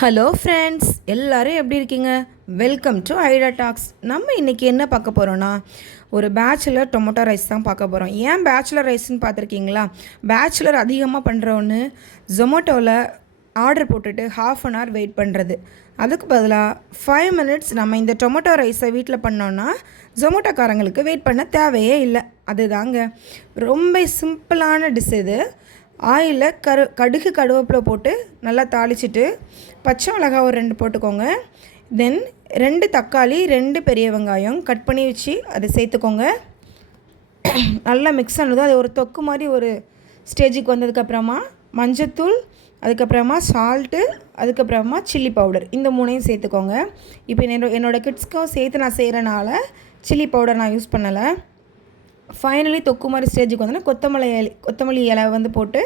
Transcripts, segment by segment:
Hello friends, எல்லோரும் எப்படி இருக்கீங்க? வெல்கம் டு ஐடா டாக்ஸ். நம்ம இன்றைக்கி என்ன பார்க்க போகிறோன்னா, ஒரு பேச்சுலர் டொமேட்டோ ரைஸ் தான் பார்க்க போகிறோம். ஏன் பேச்சுலர் ரைஸ்ன்னு பார்த்துருக்கீங்களா? பேச்சுலர் அதிகமாக பண்ணுற ஒன்று ஜொமேட்டோவில் ஆர்டர் போட்டுட்டு ½ அன் ஹவர் வெயிட் பண்ணுறது. அதுக்கு பதிலாக 5 மினிட்ஸ் நம்ம இந்த டொமேட்டோ ரைஸை வீட்டில் பண்ணோன்னா ஜொமேட்டோக்காரங்களுக்கு வெயிட் பண்ண தேவையே இல்லை. அதுதாங்க ரொம்ப சிம்பிளான டிஷ் இது. ஆயிலில் கடுகு கருவேப்பிலை போட்டு நல்லா தாளிச்சிட்டு பச்சை மிளகாய் ஒரு 2 போட்டுக்கோங்க. தென் 2 தக்காளி 2 பெரிய வெங்காயம் கட் பண்ணி வச்சு அதை சேர்த்துக்கோங்க. நல்லா மிக்ஸ் ஆனதும் அது ஒரு தொக்கு மாதிரி ஒரு ஸ்டேஜுக்கு வந்ததுக்கப்புறமா மஞ்சத்தூள், அதுக்கப்புறமா சால்ட்டு, அதுக்கப்புறமா சில்லி பவுடர், இந்த 3ஐயும் சேர்த்துக்கோங்க. இப்போ என்னோடய கிட்ஸ்க்கும் சேர்த்து நான் செய்கிறனால சில்லி பவுடர் நான் யூஸ் பண்ணலை. ஃபைனலி தொக்கு மாதிரி ஸ்டேஜுக்கு வந்தோன்னா கொத்தமல்லி இலை வந்து போட்டு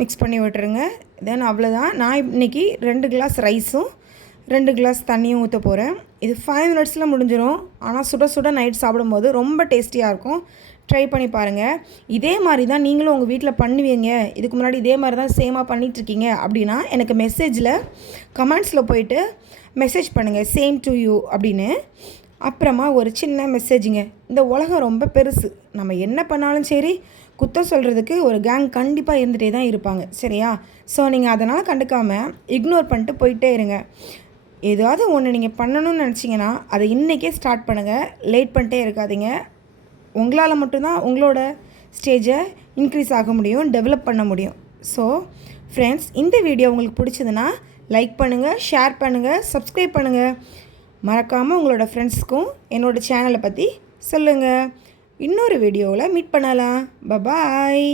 மிக்ஸ் பண்ணி விட்டுருங்க. தென் அவ்வளோதான். நான் இன்றைக்கி 2 கிளாஸ் ரைஸும் 2 கிளாஸ் தண்ணியும் ஊற்ற போகிறேன். இது 5 மினிட்ஸில் முடிஞ்சிடும். ஆனால் சுட சுட நைட் சாப்பிடும்போது ரொம்ப டேஸ்டியாக இருக்கும். ட்ரை பண்ணி பாருங்கள். இதே மாதிரி தான் நீங்களும் உங்கள் வீட்டில் பண்ணுவீங்க, இதுக்கு முன்னாடி இதே மாதிரி தான் சேமாக பண்ணிகிட்ருக்கீங்க அப்படின்னா எனக்கு மெசேஜில் கமெண்ட்ஸில் போயிட்டு மெசேஜ் பண்ணுங்கள், சேம் டு யூ அப்படின்னு. அப்புறமா ஒரு சின்ன மெசேஜுங்க, இந்த உலகம் ரொம்ப பெருசு. நம்ம என்ன பண்ணாலும் சரி குத்தம் சொல்கிறதுக்கு ஒரு கேங் கண்டிப்பாக இருந்துகிட்டே தான் இருப்பாங்க, சரியா? ஸோ நீங்கள் அதனால் கண்டுக்காமல் இக்னோர் பண்ணிட்டு போயிட்டே இருங்க. ஏதாவது ஒன்று நீங்கள் பண்ணணும்னு நினச்சிங்கன்னா அதை இன்றைக்கே ஸ்டார்ட் பண்ணுங்கள். லேட் பண்ணிட்டே இருக்காதீங்க. உங்களால் மட்டும்தான் உங்களோட ஸ்டேஜை இன்க்ரீஸ் ஆக முடியும், டெவலப் பண்ண முடியும். ஸோ ஃப்ரெண்ட்ஸ், இந்த வீடியோ உங்களுக்கு பிடிச்சதுன்னா லைக் பண்ணுங்கள், ஷேர் பண்ணுங்கள், சப்ஸ்கிரைப் பண்ணுங்கள். மறக்காமல் உங்களோட ஃப்ரெண்ட்ஸ்க்கும் என்னோடய சேனலை பற்றி சொல்லுங்கள். இன்னொரு வீடியோவில் மீட் பண்ணலாம். பாய்.